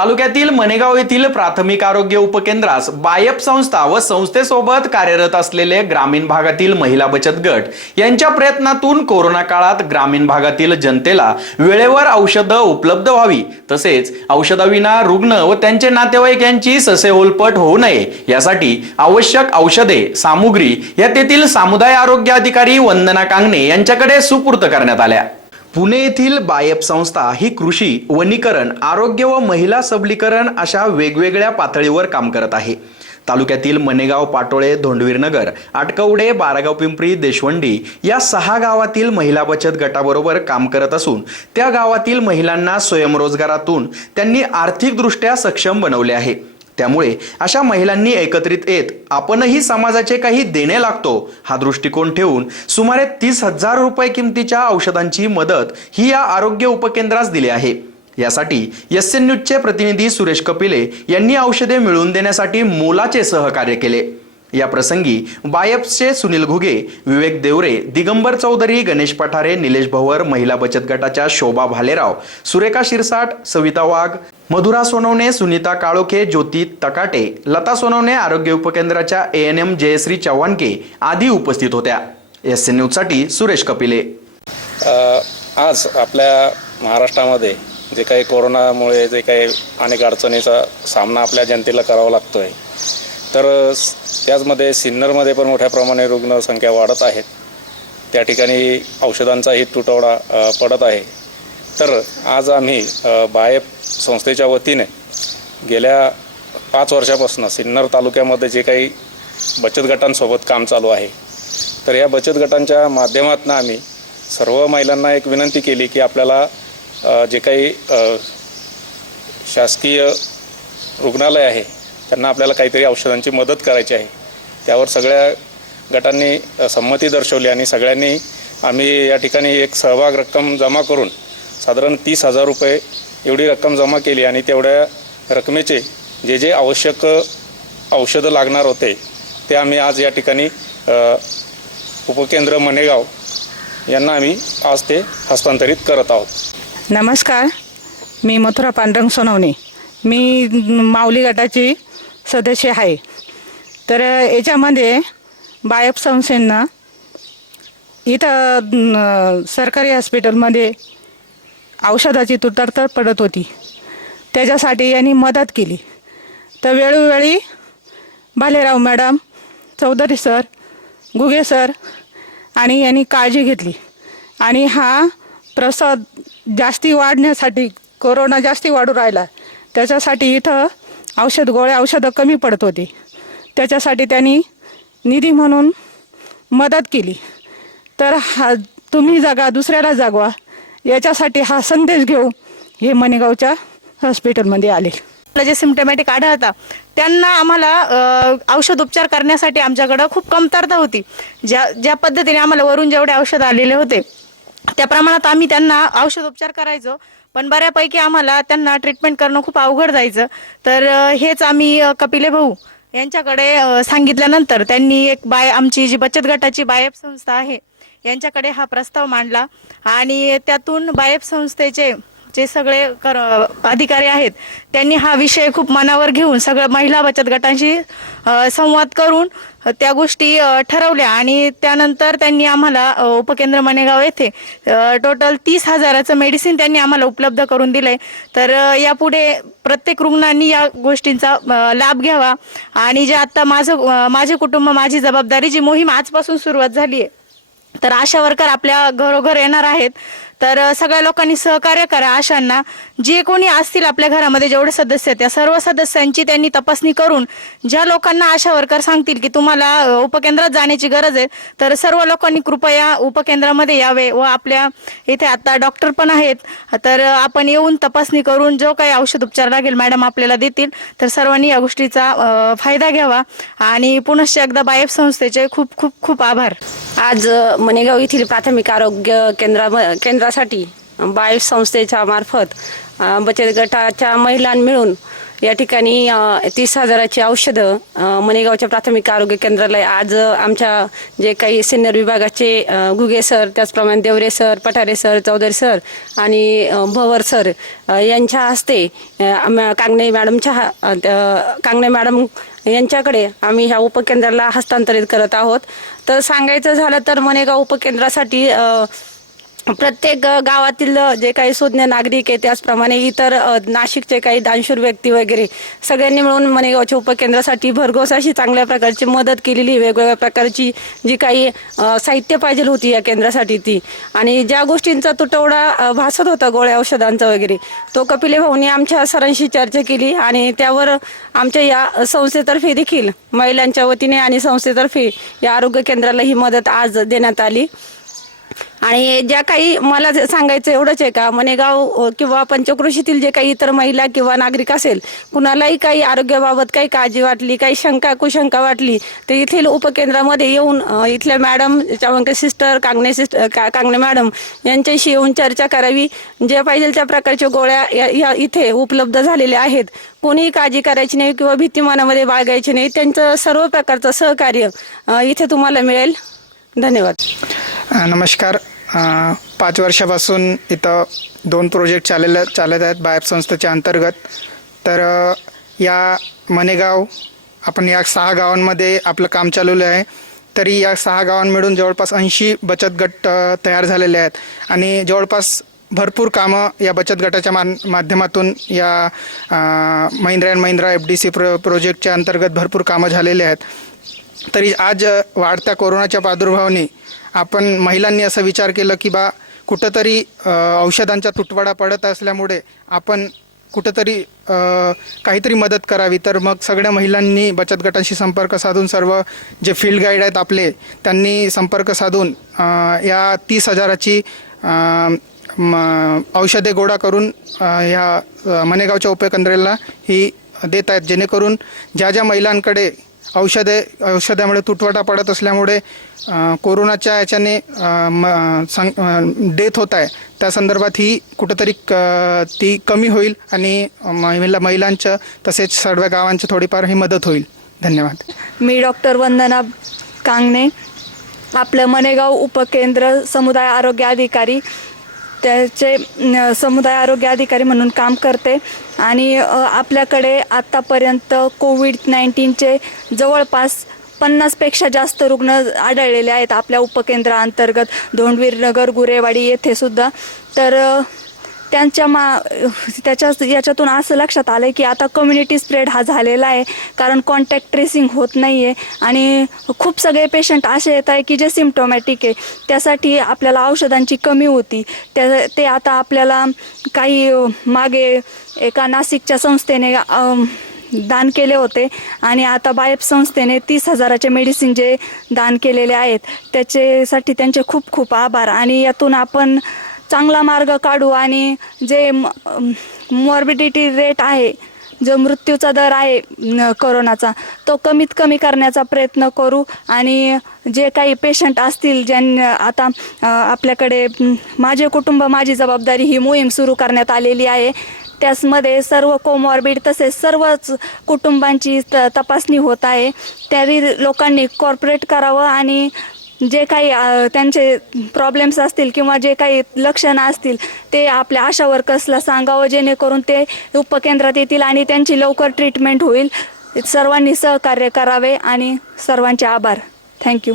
तालुक्यातील मनेगाव येथील प्राथमिक आरोग्य उपकेंद्रास बायप संस्था व संस्थेसोबत कार्यरत असलेले ग्रामीण भागातील महिला बचत गट यांच्या प्रयत्नातून कोरोना काळात ग्रामीण भागातील जनतेला वेळेवर औषधं उपलब्ध व्हावी तसेच औषधाविना रुग्ण व त्यांचे नातेवाईक यांची ससे ओलपट होऊ नये यासाठी आवश्यक औषधे सामुग्री या तेथील सामुदाय आरोग्य अधिकारी वंदना कांगणे यांच्याकडे सुपूर्त करण्यात आल्या. पुणे येथील बायप संस्था ही कृषी वनीकरण आरोग्य व महिला सबलीकरण अशा वेगवेगळ्या पातळीवर काम करत आहे. तालुक्यातील मनेगाव पाटोळे धोंडवीरनगर आटकवडे बारागाव पिंपरी देशवंडी या सहा गावातील महिला बचत गटाबरोबर काम करत असून त्या गावातील महिलांना स्वयंरोजगारातून त्यांनी आर्थिकदृष्ट्या सक्षम बनवले आहे. त्यामुळे अशा महिलांनी एकत्रित येत आपणही समाजाचे काही देणे लागतो हा दृष्टिकोन ठेवून सुमारे तीस हजार रुपये किमतीच्या औषधांची मदत ही या आरोग्य उपकेंद्रास दिली आहे. यासाठी एस एन न्यूजचे प्रतिनिधी सुरेश कपिले यांनी औषधे मिळवून देण्यासाठी मोलाचे सहकार्य केले. या प्रसंगी बायप्सचे सुनील घुगे विवेक देवरे दिगंबर चौधरी गणेश पठारे निलेश भवर महिला बचत गटाच्या शोभा भालेराव सुरेखा शिरसाट सविता वाघ मधुरा सोनवणे सुनीता काळोखे ज्योती तकाटे लता सोनवणे आरोग्य उपकेंद्राच्या A N M Jayashree Chavhanke आदी उपस्थित होत्या. एस एन न्यूजसाठी सुरेश कपिले. आज आपल्या महाराष्ट्रामध्ये जे काही कोरोनामुळे जे काही अनेक अडचणीचा सामना आपल्या जनतेला करावा लागतो आहे तर त्याचमध्ये सिन्नरमध्ये पण मोठ्या प्रमाणे रुग्णसंख्या वाढत आहेत त्या ठिकाणी औषधांचाही तुटवडा पडत आहे. तर आज आम्ही बायप संस्थेच्या वतीने गेल्या पाच वर्षापासून सिन्नर तालुक्यामध्ये जे काही बचत गटांसोबत काम चालू आहे तर या बचत गटांच्या माध्यमातून आम्ही सर्व महिलांना एक विनंती केली की आपल्याला जे काही शासकीय रुग्णालय आहे त्यांना आपल्याला काहीतरी औषधांची मदत करायची आहे. त्यावर सगळ्या गटांनी संमती दर्शवली आणि सगळ्यांनी आम्ही या ठिकाणी एक सहभाग रक्कम जमा करून साधारण तीस हजार रुपये एवढी रक्कम जमा केली आणि तेवढ्या रकमेचे जे जे आवश्यक औषधं लागणार होते ते आम्ही आज या ठिकाणी उपकेंद्र मनेगाव यांना आम्ही आज ते हस्तांतरित करत आहोत. नमस्कार. मी मथुरा पांडुरंग सोनवणे. मी माऊली गटाची सदस्य आहे. तर याच्यामध्ये बायप संस्थेनं इथं सरकारी हॉस्पिटलमध्ये औषधाची तुटरतर पडत होती. त्याच्यासाठी यांनी मदत केली. तर वेळोवेळी Bhalerao madam Chaudhari sir Guge sir आणि यांनी काळजी घेतली. आणि हा प्रसाद जास्ती वाढण्यासाठी कोरोना जास्ती वाढू राहिला. त्याच्यासाठी इथं औषध गोळ्या औषधं कमी पडत होती. त्याच्यासाठी त्यांनी निधी म्हणून मदत केली. तर हा तुम्ही जागा दुसऱ्याला जागवा. याच्यासाठी हा संदेश घेऊ हे मणेगावच्या हॉस्पिटलमध्ये आले. जे सिम्टमॅटिक आढळता त्यांना आम्हाला औषध उपचार करण्यासाठी आमच्याकडं खूप कमतरता होती. ज्या ज्या पद्धतीने आम्हाला वरून जेवढे औषध आलेले होते त्या प्रमाणात आम्ही त्यांना औषध उपचार करायचो. पण बऱ्यापैकी आम्हाला त्यांना ट्रीटमेंट करणं खूप अवघड जायचं. तर हेच आम्ही कपिले भाऊ यांच्याकडे सांगितल्यानंतर त्यांनी एक बाय आमची जी बचत गटाची बायप संस्था आहे यांच्याकडे हा प्रस्ताव मांडला. आणि त्यातून बायप संस्थेचे जे सगळे कर अधिकारी आहेत त्यांनी हा विषय खूप मनावर घेऊन सगळं महिला बचत गटांशी संवाद करून त्या गोष्टी ठरवल्या. आणि त्यानंतर त्यांनी आम्हाला उपकेंद्र मनेगाव येथे टोटल तीस हजाराचं मेडिसिन त्यांनी आम्हाला उपलब्ध करून दिलंय. तर यापुढे प्रत्येक रुग्णांनी या गोष्टींचा लाभ घ्यावा. आणि जे आता माझं माझे कुटुंब माझी जबाबदारी जी मोहीम आजपासून सुरुवात झाली आहे तर आशा वर्कर आपल्या घरोघर येणार आहेत. तर सगळ्या लोकांनी सहकार्य करा आशांना जे कोणी असतील आपल्या घरामध्ये जेवढे सदस्य आहेत त्या सर्व सदस्यांची त्यांनी तपासणी करून ज्या लोकांना आशा वर्कर सांगतील की तुम्हाला उपकेंद्रात जाण्याची गरज आहे तर सर्व लोकांनी कृपया उपकेंद्रामध्ये यावे व आपल्या इथे आता डॉक्टर पण आहेत. तर आपण येऊन तपासणी करून जो काही औषध उपचार लागेल मॅडम आपल्याला देतील तर सर्वांनी या गोष्टीचा फायदा घ्यावा. आणि पुनश्च एकदा बायफ संस्थेचे खूप खूप खूप आभार. आज मनेगाव येथील प्राथमिक आरोग्य केंद्रा गटासाठी बाय संस्थेच्या मार्फत बचत गटाच्या महिलां मिळून या ठिकाणी तीस हजाराची औषधं मनेगावच्या मणेगावच्या प्राथमिक आरोग्य केंद्राला आज आमच्या जे काही सिनियर विभागाचे गुगे घुगे सर त्याचप्रमाणे Deore sir Pathare sir Chaudhari sir आणि भवर सर यांच्या हस्ते कांगणे मॅडमच्या हा- कांगणे मॅडम यांच्याकडे आम्ही ह्या उपकेंद्राला हस्तांतरित करत आहोत. तर सांगायचं झालं तर मनेगाव उपकेंद्रासाठी प्रत्येक गावातील जे काही सुज्ञ नागरिक आहे त्याचप्रमाणे इतर नाशिकचे काही दानशूर व्यक्ती वगैरे सगळ्यांनी मिळून मनेगावच्या उपकेंद्रासाठी भरघोस अशी चांगल्या प्रकारची मदत केलेली वेगवेगळ्या प्रकारची जी काही साहित्य पाहिजे होती या केंद्रासाठी ती. आणि ज्या गोष्टींचा तुटवडा भासत होता गोळ्या औषधांचा वगैरे तो कपिले भाऊनी आमच्या सरांशी चर्चा केली आणि त्यावर आमच्या या संस्थेतर्फे देखील महिलांच्या वतीने आणि संस्थेतर्फे या आरोग्य केंद्राला ही मदत आज देण्यात आली. आणि ज्या काही मला सांगायचं एवढंच आहे का मनेगाव किंवा पंचक्रोशीतील जे काही इतर महिला किंवा नागरिक असेल कुणालाही काही आरोग्याबाबत काही काळजी वाटली काही शंका कुशंका वाटली तर येथील उपकेंद्रामध्ये येऊन इथल्या madam Chavanke sister Kangane sister का कांगणे मॅडम यांच्याशी येऊन चर्चा करावी जे पाहिजे त्या प्रकारच्या गोळ्या या- या इथे उपलब्ध झालेल्या आहेत. कोणीही काळजी करायची नाही किंवा भीती मनामध्ये बाळगायची नाही. त्यांचं सर्व प्रकारचं सहकार्य इथे तुम्हाला मिळेल. धन्यवाद. नमस्कार. पाच वर्षापासून इथं दोन प्रोजेक्ट चालेल चालत आहेत बायप संस्थेच्या अंतर्गत. तर या मनेगाव आपण या सहा गावांमध्ये आपलं काम चालवलं आहे. तरी या सहा गावां मिळून जवळपास ऐंशी बचत गट तयार झालेले आहेत. आणि जवळपास भरपूर कामं या बचत गटाच्या मान माध्यमातून या Mahindra and Mahindra F D C pro प्रोजेक्टच्या अंतर्गत भरपूर कामं झालेली आहेत. तरी आज वाढत्या कोरोनाच्या प्रादुर्भावाने आपण महिलांनी असं विचार केलं की बा कुठंतरी औषधांचा तुटवडा पडत असल्यामुळे आपण कुठंतरी काहीतरी मदत करावी. तर मग सगळ्या महिलांनी बचत गटांशी संपर्क साधून सर्व जे फील्ड गाईड आहेत आपले त्यांनी संपर्क साधून या तीस हजाराची औषधे गोळा करून ह्या मनेगावच्या उपकेंद्रेला ही देत आहेत. जेणेकरून ज्या ज्या महिलांकडे औषधे औषधामुळे तुटवडा पडत असल्यामुळे कोरोनाच्या याच्याने म- डेथ होत आहे. त्या संदर्भात ही कुठंतरी क ती कमी होईल आणि महिला महिलांचं तसेच सर्व गावांचं थोडीफार ही मदत होईल. धन्यवाद. मी डॉक्टर वंदना कांगणे आपलं मनेगाव उपकेंद्र समुदाय आरोग्य अधिकारी त्याचे समुदाय आरोग्य अधिकारी म्हणून काम करते. आणि आपल्याकडे आत्तापर्यंत कोविड नाईन्टीनचे जवळपास पन्नासपेक्षा जास्त रुग्ण आढळलेले आहेत आपल्या उपकेंद्राअंतर्गत धोंडवीर नगर गुरेवाडी येथे सुद्धा. तर त्यांच्या मा त्याच्या याच्यातून असं लक्षात आलं की आता कम्युनिटी स्प्रेड हा झालेला आहे. कारण कॉन्टॅक्ट ट्रेसिंग होत नाही आहे आणि खूप सगळे पेशंट असे येत आहे की जे सिम्टोमॅटिक आहे. त्यासाठी आपल्याला औषधांची कमी होती. त्या ते आता आपल्याला काही मागे एका नाशिकच्या संस्थेने दान केले होते. आणि आता बायप संस्थेने तीस हजाराचे मेडिसिन जे दान केलेले आहेत. त्याच्यासाठी त्यांचे खूप खूप आभार. आणि यातून आपण चांगला मार्ग काढू आणि जे मॉर्बिडिटी रेट आहे जो मृत्यूचा दर आहे करोनाचा तो कमीत कमी करण्याचा प्रयत्न करू आणि जे काही पेशंट असतील ज्यांना आता आपल्याकडे माझे कुटुंब माझी जबाबदारी ही मोहीम सुरू करण्यात आलेली आहे. त्याचमध्ये सर्व कोमॉर्बिड तसेच सर्वच कुटुंबांची त तपासणी होत आहे. त्यावेळी लोकांनी कॉर्पोरेट करावं आणि जे काही त्यांचे प्रॉब्लेम्स असतील किंवा जे काही लक्षणं असतील ते आपल्या आशा वर्कर्सला सांगावं जेणेकरून ते उपकेंद्रात येतील आणि त्यांची लवकर ट्रीटमेंट होईल. सर्वांनी सहकार्य करावे आणि सर्वांचे आभार. थँक्यू